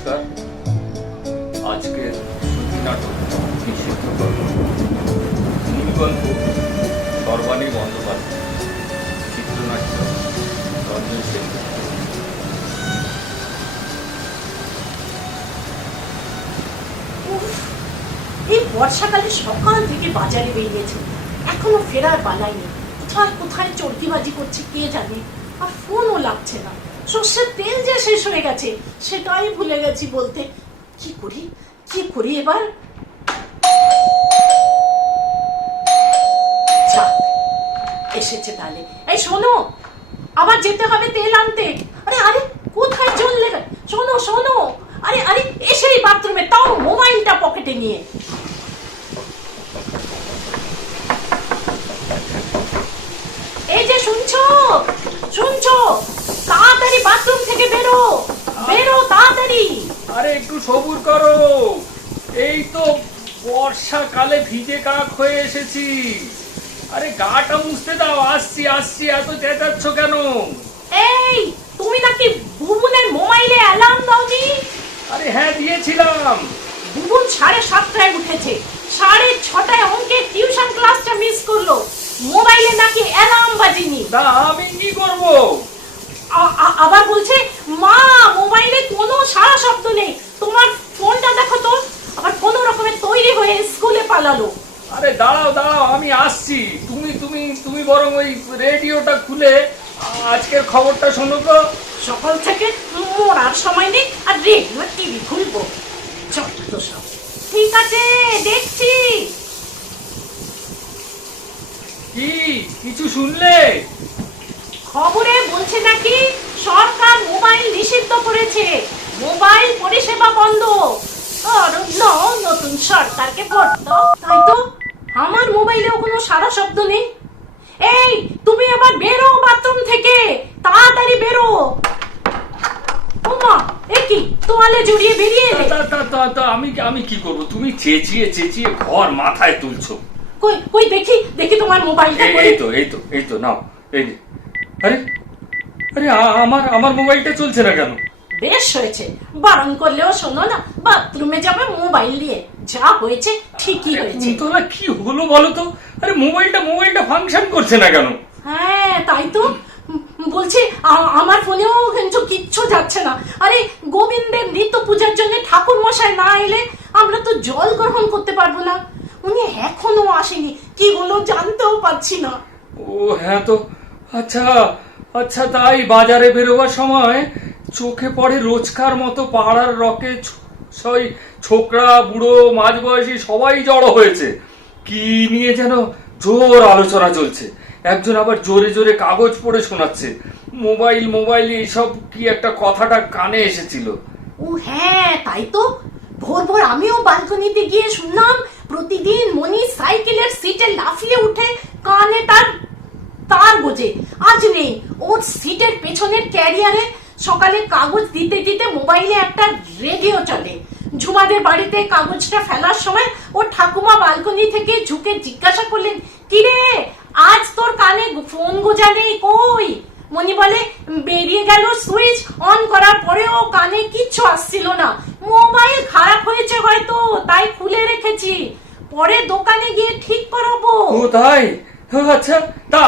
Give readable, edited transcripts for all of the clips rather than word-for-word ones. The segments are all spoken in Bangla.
নমস্কার। আজকের শ্রুতি নাটক নিষিদ্ধ পর্ব, মূল গল্প সর্বাণী বন্দ্যোপাধ্যায়, চিত্রনাট্য রঞ্জন সেন। এই বর্ষাকালে সকাল থেকে বাজারে বেরিয়েছে, এখনো ফেরার বানায়নি। কোথায় কোথায় চরকিবাজি করছে কে জানে, আর ফোনও লাগছে না। সর্ষের তেল যে শেষ হয়ে গেছে সেটাই ভুলে গেছি বলতে। কি করি এবার? এসেছে তাহলে। এই শোনো, আবার যেতে হবে তেল আনতে। আরে আরে কোথায় চললে? শোনো, আরে আরে এসেই বাথরুমে, তাও মোবাইলটা পকেটে নিয়ে। এই যে শুনছো, তাড়াতাড়ি বাথরুম থেকে বেরো তাড়াতাড়ি। আরে একটু সবুর করো, এই তো বর্ষাকালে ভিজে কাক হয়ে এসেছি। আরে গাটা মুছতে দাও, আসছি। এত চেঁচাচ্ছ কেন? এই তুমি নাকি বুবুনের মোবাইলে অ্যালার্ম দাওনি? আরে হ্যাঁ দিয়েছিলাম। বুবুন 7:30টায় উঠেছে, 6:30টায় অঙ্কের টিউশন ক্লাসটা মিস করলো, মোবাইলে নাকি অ্যালার্ম বাজেনি। না আমি কি করব? আবার বলছে মা মোবাইলে কোনো সারা শব্দ নেই, তোমার ফোনটা দেখো তো। আবার কোন রকমের তৈরি হয়ে স্কুলে পালালো। আরে দাঁড়াও আমি আসছি। তুমি বরং ওই রেডিওটা খুলে আজকের খবরটা শোনো তো। সকাল থেকে মরার সময় নেই, আর রেডিও টিভি খুলবো চত্ব সব। ঠিক আছে দেখছি। কিছু শুনলে? খবরে বলছে নাকি সরকার মোবাইল নিষিদ্ধ করেছে, মোবাইল পরিষেবা বন্ধ। আর নতুন সরকারকে ভোট দাও। তাই তো, আমার মোবাইলেও কোনো সারা শব্দ নেই। এই তুমি আবার বেরো বাথরুম থেকে, তাড়াতাড়ি বেরো। ওমা, কি তোয়ালে জড়িয়ে বেরিয়ে এলে? আমি কি করব? তুমি চেঁচিয়ে ঘর মাথায় তুলছো। কই দেখি তোমার মোবাইলটা। এই তো নাও। এই আরে আমার মোবাইলটা চলছে না কেন? বেশ হয়েছে, বারণ করলেও শোনো না, বাথরুমে যাবে মোবাইল নিয়ে। যা হয়েছে ঠিকই হয়েছে। তোলা কি হলো বলো তো? আরে মোবাইলটা ফাংশন করছে না কেন? হ্যাঁ তাই তো বলছি, আমার ফোনেও কিন্তু কিচ্ছু যাচ্ছে না। আরে গোবিন্দের নিত্য পূজার জন্য ঠাকুর মশাই না এলে আমরা তো জল গ্রহণ করতে পারবো না। উনি এখনো আসেনি, কি হলো জানতেও পারছি না। ও হ্যাঁ তো, আচ্ছা তাই বাজারে বেরোবার সময় চোখে পড়ে রোজকার মতো পাড়ার রকে ছোকরা বুড়ো মাঝবয়সী সবাই জড়ো হয়েছে। কি নিয়ে যেন জোর আলোচনা চলছে। একজন আবার জোরে কাগজ পড়ে শোনাচ্ছে। মোবাইল এইসব কি একটা কথাটা কানে এসেছিল। ও হ্যাঁ তাই তো, ভোর আমিও বালকনিতে গিয়ে শুনলাম প্রতিদিন মনি সাইকেলের সিটে লাফিয়ে উঠে কানে তার গোজে। আজ নেই, ওর সিটের পেছনের ক্যারিয়ারে সকালে কাগজ দিতে মোবাইলে একটা রেডিও চলে। ঝুমাদের বাড়িতে কাগজটা ফেলার সময় ওর ঠাকুমা বালকনি থেকে ঝুঁকে জিজ্ঞাসা করলেন, কিরে আজ তোর কানে ফোন গোজা নেই কই? মনি বলে, বেরিয়ে গেল সুইচ অন করার পরেও কানে কিচ্ছু আসছিল না, মোবাইল খারাপ হয়েছে হয়তো, তাই খুলে রেখেছি, পরে দোকানে গিয়ে ঠিক করাবো। ও তাই? আচ্ছা তা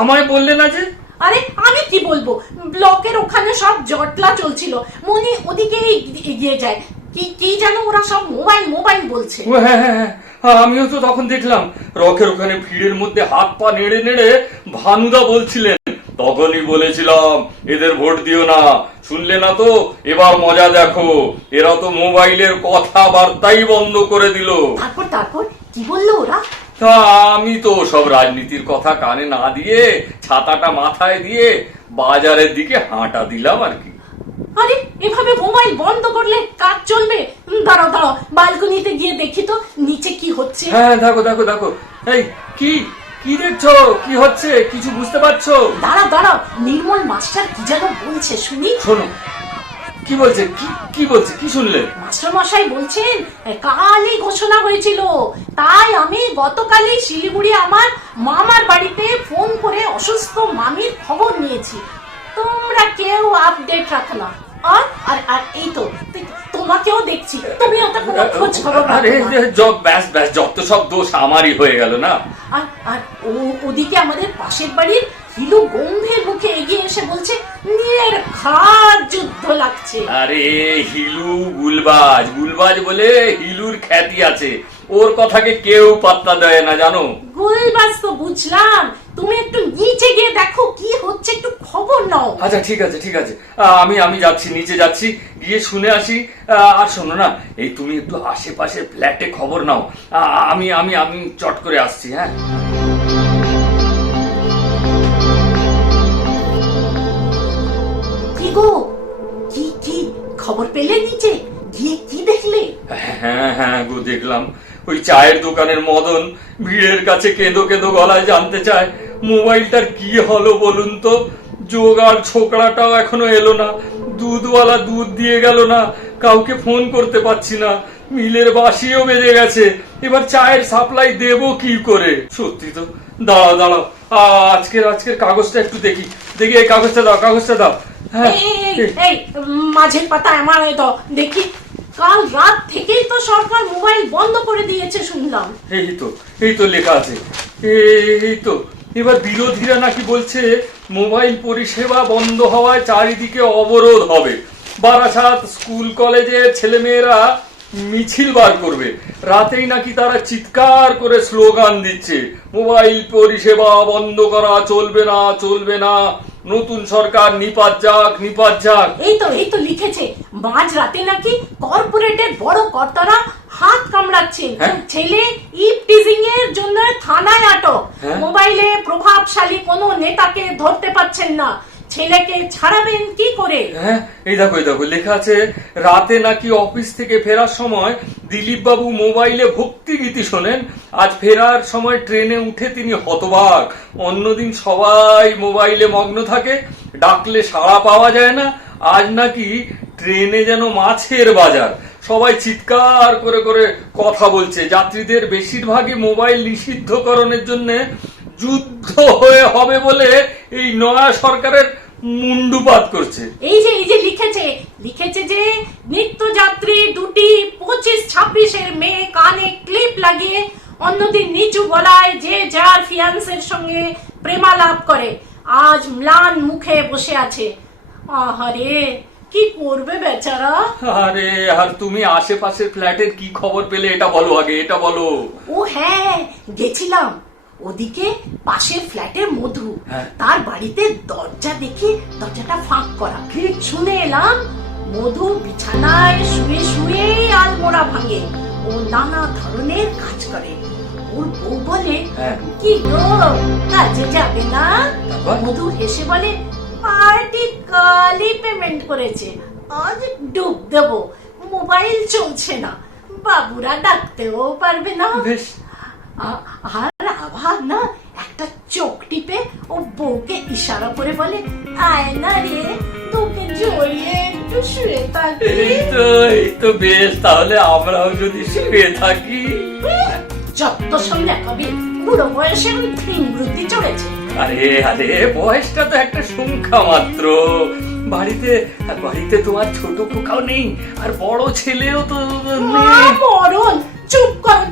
আমায় বললে না যে? আরে আমি কি বলবো, ব্লকের ওখানে সব জটলা চলছিল, মনি ওদিকে এগিয়ে যায়। কি জানো ওরা সব মোবাইল বলছে। হ্যাঁ আমিও তো তখন দেখলাম রকের ওখানে ভিড়ের মধ্যে হাত পা নেড়ে ভানুদা বলছিলেন। তখনই বলেছিলাম এদের ভোট দিও না, শুনলে না তো? এবার মজা দেখো, এরা তো মোবাইলের কথাবার্তাই বন্ধ করে দিল। তারপর কি বললো ওরা? তা আমি তো সব রাজনীতির কথা কানে না দিয়ে ছাতাটা মাথায় দিয়ে বাজারের দিকে হাঁটা দিলাম আর কি। আরে এভাবে মোবাইল বন্ধ করলে কাজ চলবে? দাঁড়াও বালকনিতে গিয়ে দেখি তো নিচে কি হচ্ছে। হ্যাঁ দেখো। এই কি দেখছো? কি হচ্ছে কিছু বুঝতে পারছো? দাঁড়াও নির্মল মাস্টার কি যেন বলছে শুনি। শোনো কি বলছে, কি শুনলে? মাস্টার মশাই বলছেন কালই ঘোষণা হয়েছিল, তাই আমি গতকালই শিলিগুড়ি আমার মামার বাড়িতে ফোন করে অসুস্থ মামির খবর নিয়েছি। তোমরা কেউ আপডেট রাখো না, আর আর আর এই তো তোমাকেও দেখছি, তুমি ওটা কোনো খোঁজ খবর আরে ব্যাস ব্যাস, যত সব দোষ আমারই হয়ে গেল না। আর আর ওদিকে আমাদের পাশের বাড়ির হিলু গম্ভীর মুখে এগিয়ে এসে বলছে নির্ঘাত যুদ্ধ লাগছে। আরে হিলু গুলবাজ, গুলবাজ বলে হিলুর খ্যাতি আছে, ওর কথাকে কেউ পাত্তা দেয় না জানো। গুলবাজ তো বুঝলাম, তুমি একটু নিচে গিয়ে দেখো কি হচ্ছে, একটু খবর নাও। আচ্ছা ঠিক আছে ঠিক আছে, আমি যাচ্ছি, নিচে যাচ্ছি, গিয়ে শুনে আসি। আর শোনো না, এই তুমি একটু আশেপাশে ফ্ল্যাটে খবর নাও, আমি আমি আমি চট করে আসছি। হ্যাঁ কি গো, কি কি খবর পেলে? নিচে গিয়ে কি দেখলে? হ্যাঁ হ্যাঁ গো, দেখলাম ওই চায়ের দোকানের মদন ভিড়ের কাছে কেঁদো কেঁদো গলায় জানতে চায় মোবাইলটার কি হলো বলুন তো। জোগাড় ছোকরাটাও এখনো এলো না, দুধওয়ালা দুধ দিয়ে গেল না, কাউকে ফোন করতে পারছি না, মিলের বাসিও বেজে গেছে, এবার চায়ের সাপ্লাই দেবো কি করে? সত্যি তো। দাঁড়াও দাঁড়াও, আজকের কাগজটা একটু দেখি দেখি, এই কাগজটা দাও, কাগজটা দাও। হ্যাঁ এই মাঝের পাতা আমার তো দেখি, কাল রাত থেকেই তো সরকার মোবাইল বন্ধ করে দিয়েছে শুনলাম। এই তো লেখা আছে, এই তো। এবার বিরোধীরা নাকি বলছে মোবাইল পরিষেবা বন্ধ হওয়ায় চারিদিকে অবরোধ হবে, বারাসাত স্কুল কলেজের ছেলেমেয়েরা মিছিল বার করবে, রাতেই নাকি তারা চিৎকার করে স্লোগান দিচ্ছে মোবাইল পরিষেবা বন্ধ করা চলবে না, চলবে না, নতুন সরকার নিপাত যাক, নিপাত যাক। এই তো লিখেছে মাঝ রাতে নাকি কর্পোরেটের বড় কর্তারা হাত কামড়াচ্ছেন, ছেলে ইপটিজিং এর জন্য থানায় আটক, মোবাইলে প্রভাবশালী কোনো নেতাকে ধরতে পারছেন না, ছেলেকে ছাড়াবেন কি করে? হ্যাঁ এই দেখো লেখা আছে রাতে নাকি অফিস থেকে ফেরার সময় দিলীপ বাবু মোবাইলে ভক্তি গীতি শোনেন, আজ ফেরার সময় ট্রেনে উঠে তিনি হতবাক, অন্যদিন সবাই মোবাইলে মগ্ন থাকে, ডাকলে সাড়া পাওয়া যায় না, আজ নাকি ট্রেনে যেন মাছের বাজার, সবাই চিৎকার করে করে কথা বলছে, যাত্রীদের বেশিরভাগই মোবাইল নিষিদ্ধকরণের জন্য যুদ্ধ হয়ে হবে বলে এই নয়া সরকারের মুন্ডুপাত করছে। এই যে লিখেছে যে নিত্যযাত্রী দুটি 25-26 মেয়ে কানে ক্লিপ লাগিয়ে অন্যদিন নিচু গলায় যে যার ফিয়ান্সের সঙ্গে প্রেমালাপ করে আজ ম্লান মুখে বসে আছে। আহারে কি করবে বেচারা। আরে আর তুমি আশেপাশের ফ্ল্যাটের কি খবর পেলে এটা বলো আগে, এটা বলো। ও হ্যাঁ গেছিলাম, ওদিকে পাশের ফ্ল্যাটের মধু, তার বাড়িতে দরজা দেখি দরজাটা ফাঁক করা, শুনে এলাম মধু বিছানায় শুয়ে শুয়ে আলমোড়া ভাঙে, ও নানা ধরনের কাজ করে। ওর বউ বলে কি গো কাজে যাবে না? মধু হেসে বলে পার্টি কালই পেমেন্ট করেছে, আজ ডুব দেবো, মোবাইল চলছে না, বাবুরা ডাকতেও পারবে না। বেশ। আর আবার না একটা চোখ টিপে ও বউকে ইশারা করে বলে আয় না রে, তোকে জড়িয়ে একটু শুয়ে থাকি। এই তো বেশ, তাহলে আমরাও যদি শুয়ে থাকি। যত সঙ্গে কবি বুড়ো বয়সে বৃদ্ধি চড়েছে। আরে বয়সটা তো একটা সংখ্যা মাত্র, বাড়িতে তোমার ছোট খোকাও নেই, আর বড় ছেলেও তো মরণ।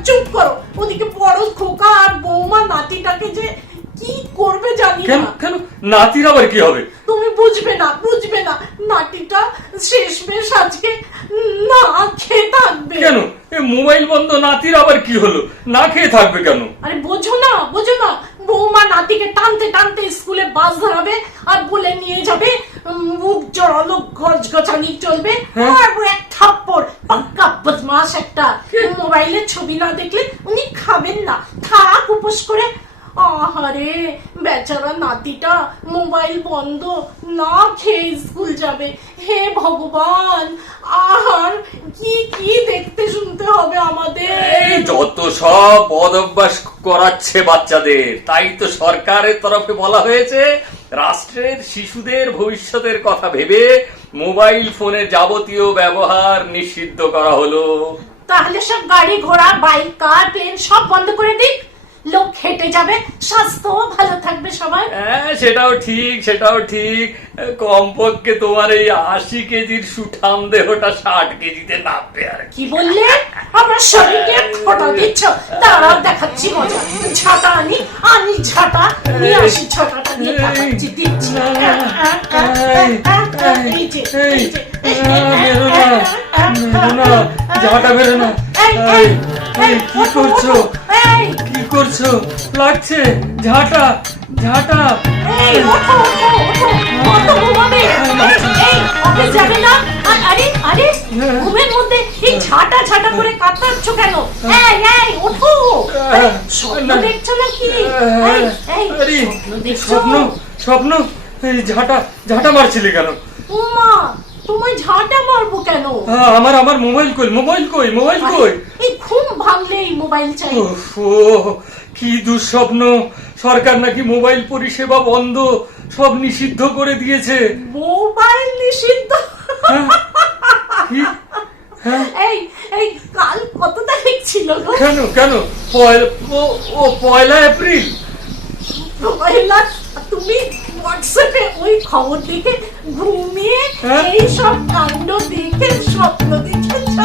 চুপ করো, ওদিকে বড় খোকা আর বৌমা নাতিটাকে যে কি করবে জানি না। কেন নাতির আবার কি হবে? তুমি বুঝবে না, নাতিটা শেষমেশ আজকে না খেয়ে থাকবে। কেন মোবাইল বন্ধ, নাতির আবার কি হলো? না খেয়ে থাকবে কেন? আরে বোঝো না, বৌমা নাতিকে টানতে টানতে স্কুলে বাস ধরাবে আর বলে নিয়ে যাবে, মুখ জড়ালো গজগচানি চলবে, আর এক থাপ্পড়, পাক্কা বদমাশ একটা। মোবাইলের ছবি না দেখলে উনি খাবেন না, থাক উপোস করে। আহারে বেচারা নাতিটা মোবাইল বন্ধ, না খেয়ে স্কুল যাবে। হে ভগবান, আহার কি দেখতে শুনতে হবে আমাদের। যত সব বদ অভ্যাস করাচ্ছে বাচ্চাদের, তাই তো সরকারের তরফে বলা হয়েছে রাষ্ট্রের শিশুদের ভবিষ্যতের কথা ভেবে মোবাইল ফোনের যাবতীয় ব্যবহার নিষিদ্ধ করা হলো। তাহলে সব গাড়ি ঘোড়া বাইক কার প্লেন সব বন্ধ করে দিক, লোক হেঁটে যাবে, স্বাস্থ্যও ভালো থাকবে সবার। হ্যাঁ, সেটাও ঠিক, সেটাও ঠিক। কমপক্ষে তোমার এই 80 কেজির সুঠাম দেহটা 60 কেজিতে নামবে আর কি। কি বললে? আমার শরীরকে ফটো দিচ্ছ? দাঁড়াও, দেখাচ্ছি মজা। ঝাঁটা আনি ঝাঁটা নিয়ে আসি, ঝাঁটাটা নিয়ে দেখাচ্ছি, দিচ্ছি। এই যে, এই যে। বেরো না, বেরো না, ঝাঁটা বেরো না। কি করছো? কি করছো? লাগছে ঝাঁটা, ঝাঁটা। এই ওঠো, ওঠো, ওঠো, ওঠো, ঘুমাবে। এই অফিস যাবে না? আরে আরে, ঘুমের মধ্যে এই ঝাঁটা ঝাঁটা করে কাঁদছো কেন? এই ওঠো, স্বপ্ন দেখছো নাকি? আরে স্বপ্ন, স্বপ্ন। এই ঝাঁটা, ঝাঁটা মারছিলে কেন? উমা, তোমায় ঝাঁটা মারবো কেন? আমার আমার মোবাইল কই, মোবাইল কই, মোবাইল কই? এই ঘুম ভাঙলে এই মোবাইল চাই। ও কি দুঃস্বপ্ন! সরকার নাকি মোবাইল পরিষেবা বন্ধ, সব নিষিদ্ধ করে দিয়েছে। মোবাইল নিষিদ্ধ? হ্যাঁ, কি? হ্যাঁ, এই কাল কত তারিখ ছিল গো? কেন কেন? পয়লা এপ্রিল। পয়লা? তুমি হোয়াটসঅ্যাপে ওই খবর দেখে ঘুমিয়ে হ্যাঁ? এই সব কাণ্ড দেখে স্বপ্ন দেখেছ?